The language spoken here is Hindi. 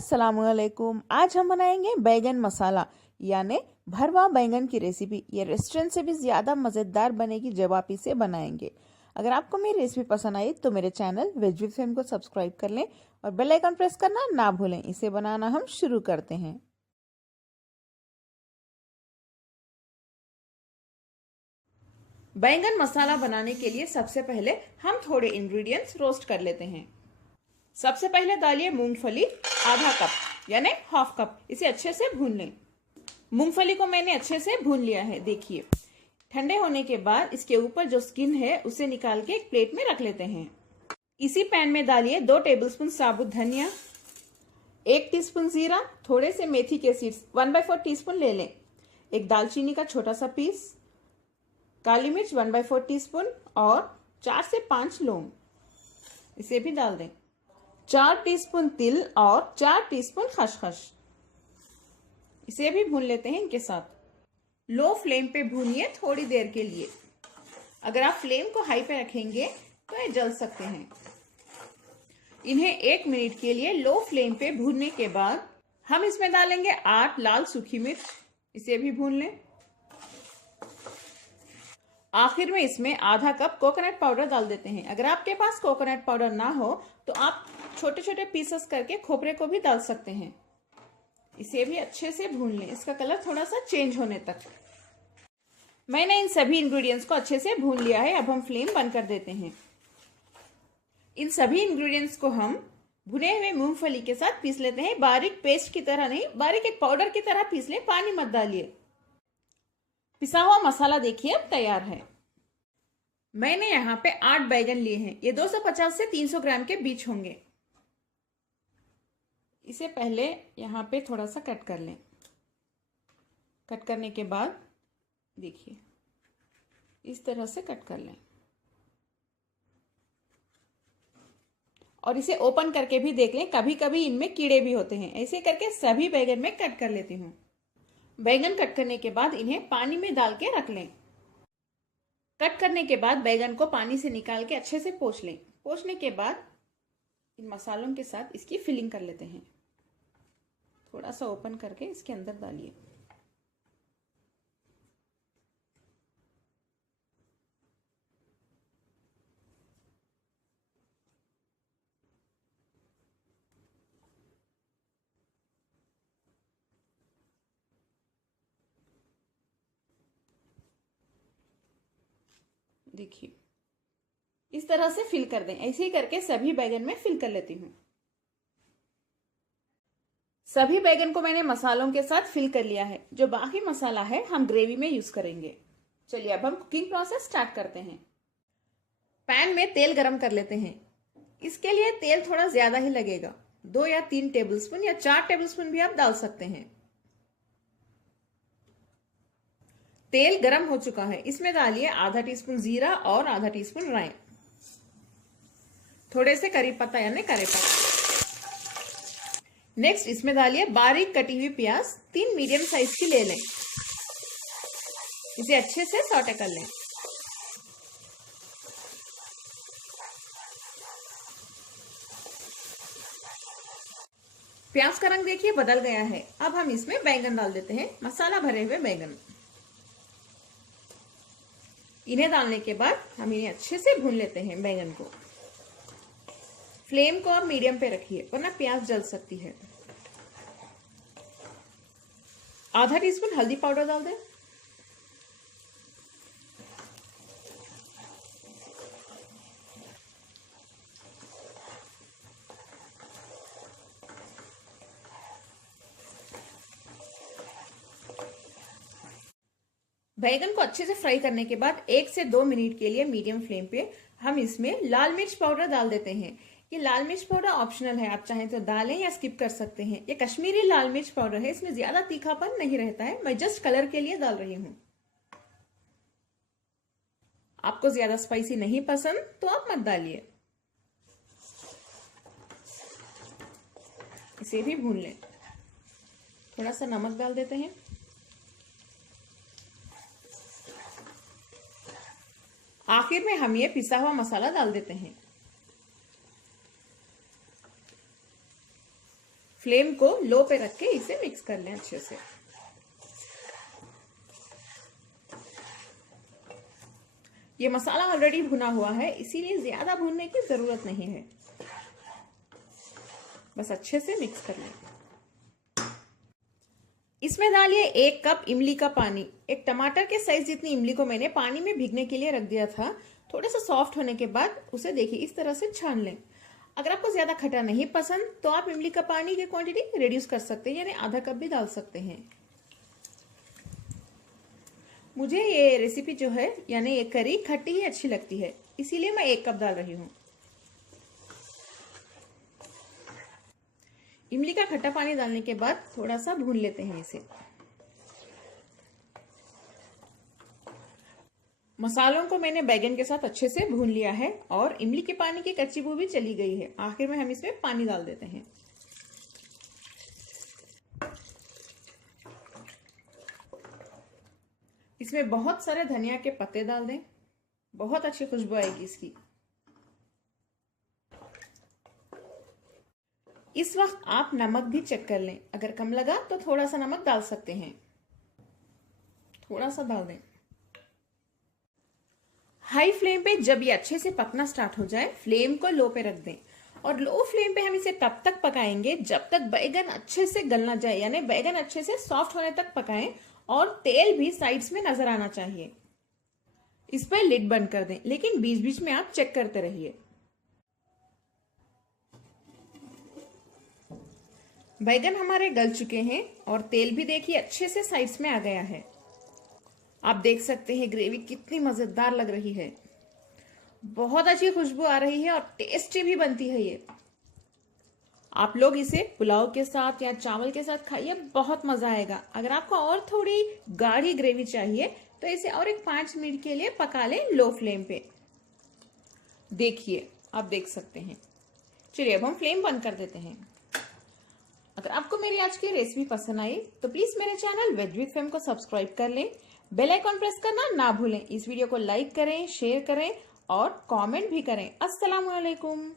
अस्सलामुअलैकुम। आज हम बनाएंगे बैगन मसाला यानी भरवा बैंगन की रेसिपी। ये रेस्टोरेंट से भी ज़्यादा मज़ेदार बनेगी जब आप इसे बनाएंगे। अगर आपको मेरी रेसिपी पसंद आई तो मेरे चैनल वेज विद फेम को सब्सक्राइब कर लें और बेल आइकन प्रेस करना ना भूलें। इसे बनाना हम शुरू करते हैं। बैंगन मसाला बनाने के लिए सबसे पहले हम थोड़े इंग्रेडिएंट्स रोस्ट कर लेते हैं। सबसे पहले डालिए मूंगफली आधा कप यानी हाफ कप। इसे अच्छे से भून लें। मूंगफली को मैंने अच्छे से भून लिया है। देखिए, ठंडे होने के बाद इसके ऊपर जो स्किन है उसे निकाल के एक प्लेट में रख लेते हैं। इसी पैन में डालिए 2 टेबलस्पून साबुत धनिया, 1 टीस्पून जीरा, थोड़े से मेथी के सीड्स 1/4 टीस्पून ले लें, एक दालचीनी का छोटा सा पीस, काली मिर्च 1/4 टीस्पून और 4 से 5 लौंग, इसे भी डाल दें। 4 टीस्पून तिल और 4 टीस्पून खसखस, इसे भी भून लेते हैं इनके साथ। लो फ्लेम पे भूनिए थोड़ी देर के लिए। अगर आप फ्लेम को हाई पे रखेंगे तो ये जल सकते हैं। इन्हें 1 मिनट के लिए लो फ्लेम पे भूनने के बाद हम इसमें डालेंगे 8 लाल सूखी मिर्च, इसे भी भून लें। आखिर में इसमें आधा कप कोकोनट पाउडर डाल देते हैं। अगर आपके पास कोकोनट पाउडर ना हो तो आप छोटे छोटे पीसेस करके खोपरे को भी डाल सकते हैं। इसे भी अच्छे से भून लें, इसका कलर थोड़ा सा चेंज होने तक। मैंने इन सभी इंग्रेडिएंट्स को अच्छे से भून लिया है। अब हम फ्लेम बंद कर देते हैं। इन सभी इंग्रेडिएंट्स को हम भुने हुए मूंगफली के साथ पीस लेते हैं। बारीक पेस्ट की तरह नहीं, बारीक एक पाउडर की तरह पीस लें, पानी मत डालिए। पिसा हुआ मसाला देखिए अब तैयार है। मैंने यहाँ पे 8 बैगन लिए हैं। ये 250 से 300 ग्राम के बीच होंगे। इसे पहले यहाँ पे थोड़ा सा कट कर लें। कट करने के बाद देखिए इस तरह से कट कर लें और इसे ओपन करके भी देख लें। कभी कभी इनमें कीड़े भी होते हैं। ऐसे करके सभी बैगन में कट कर लेती हूँ। बैगन कट करने के बाद इन्हें पानी में डाल के रख लें। कट करने के बाद बैगन को पानी से निकाल के अच्छे से पोंछ लें। पोंछने के बाद इन मसालों के साथ इसकी फिलिंग कर लेते हैं। थोड़ा सा ओपन करके इसके अंदर डालिए। देखिए इस तरह से फिल कर दें। ऐसे ही करके सभी बैगन में फिल कर लेती हूँ। सभी बैगन को मैंने मसालों के साथ फिल कर लिया है। जो बाकी मसाला है हम ग्रेवी में यूज करेंगे। चलिए अब हम कुकिंग प्रोसेस स्टार्ट करते हैं। पैन में तेल गरम कर लेते हैं। इसके लिए तेल थोड़ा ज्यादा ही लगेगा। 2 या 3 टेबलस्पून या 4 टेबलस्पून भी आप डाल सकते हैं। तेल गरम हो चुका है। इसमें डालिए आधा टीस्पून जीरा और आधा टीस्पून राई, थोड़े से करी पत्ता यानी करे पत्ता। नेक्स्ट इसमें डालिए बारीक कटी हुई प्याज, 3 मीडियम साइज की ले लें। इसे अच्छे से सौटे कर लें। प्याज का रंग देखिए बदल गया है। अब हम इसमें बैंगन डाल देते हैं, मसाला भरे हुए बैंगन। इन्हें डालने के बाद हम इन्हें अच्छे से भून लेते हैं बैंगन को। फ्लेम को आप मीडियम पे रखिए वरना प्याज जल सकती है। आधा टीस्पून हल्दी पाउडर डाल दें। बैगन को अच्छे से फ्राई करने के बाद 1 से 2 मिनट के लिए मीडियम फ्लेम पे हम इसमें लाल मिर्च पाउडर डाल देते हैं। ये लाल मिर्च पाउडर ऑप्शनल है, आप चाहें तो डालें या स्किप कर सकते हैं। ये कश्मीरी लाल मिर्च पाउडर है, इसमें ज्यादा तीखापन नहीं रहता है। मैं जस्ट कलर के लिए डाल रही हूँ। आपको ज्यादा स्पाइसी नहीं पसंद तो आप मत डालिए। इसे भी भून लें। थोड़ा सा नमक डाल देते हैं। आखिर में हम ये पिसा हुआ मसाला डाल देते हैं। फ्लेम को लो पे रख के इसे मिक्स कर लें अच्छे से। ये मसाला ऑलरेडी भुना हुआ है, इसीलिए ज्यादा भूनने की जरूरत नहीं है, बस अच्छे से मिक्स कर लें। इसमें डालिए 1 कप इमली का पानी। एक टमाटर के साइज जितनी इमली को मैंने पानी में भीगने के लिए रख दिया था। थोड़ा सा सॉफ्ट होने के बाद उसे देखिए इस तरह से छान लें। अगर आपको ज्यादा खट्टा नहीं पसंद तो आप इमली का पानी की क्वांटिटी रिड्यूस कर सकते हैं, यानी आधा कप भी डाल सकते हैं। मुझे ये रेसिपी जो है यानी ये करी खट्टी ही अच्छी लगती है, इसीलिए मैं 1 कप डाल रही हूँ। इमली का खट्टा पानी डालने के बाद थोड़ा सा भून लेते हैं इसे। मसालों को मैंने बैगन के साथ अच्छे से भून लिया है और इमली के पानी की कच्ची बू भी चली गई है। आखिर में हम इसमें पानी डाल देते हैं। इसमें बहुत सारे धनिया के पत्ते डाल दें, बहुत अच्छी खुशबू आएगी इसकी। इस वक्त आप नमक भी चेक कर लें, अगर कम लगा तो थोड़ा सा नमक डाल सकते हैं, थोड़ा सा डाल दें। हाई फ्लेम पे जब ये अच्छे से पकना स्टार्ट हो जाए, फ्लेम को लो पे रख दें और लो फ्लेम पे हम इसे तब तक पकाएंगे जब तक बैगन अच्छे से गल ना जाए, यानी बैगन अच्छे से सॉफ्ट होने तक पकाएं और तेल भी साइड्स में नजर आना चाहिए। इस पर लिड बंद कर दें, लेकिन बीच बीच में आप चेक करते रहिए। बैगन हमारे गल चुके हैं और तेल भी देखिए अच्छे से साइड्स में आ गया है। आप देख सकते हैं ग्रेवी कितनी मजेदार लग रही है, बहुत अच्छी खुशबू आ रही है और टेस्टी भी बनती है ये। आप लोग इसे पुलाव के साथ या चावल के साथ खाइए, बहुत मजा आएगा। अगर आपको और थोड़ी गाढ़ी ग्रेवी चाहिए तो इसे और एक 5 मिनट के लिए पका लें लो फ्लेम पे। देखिए आप देख सकते हैं। चलिए अब हम फ्लेम बंद कर देते हैं। अगर आपको मेरी आज की रेसिपी पसंद आई तो प्लीज मेरे चैनल वेज विद फेम को सब्सक्राइब कर लें, बेल आइकॉन प्रेस करना ना भूलें। इस वीडियो को लाइक करें, शेयर करें और कमेंट भी करें। अस्सलाम वालेकुम।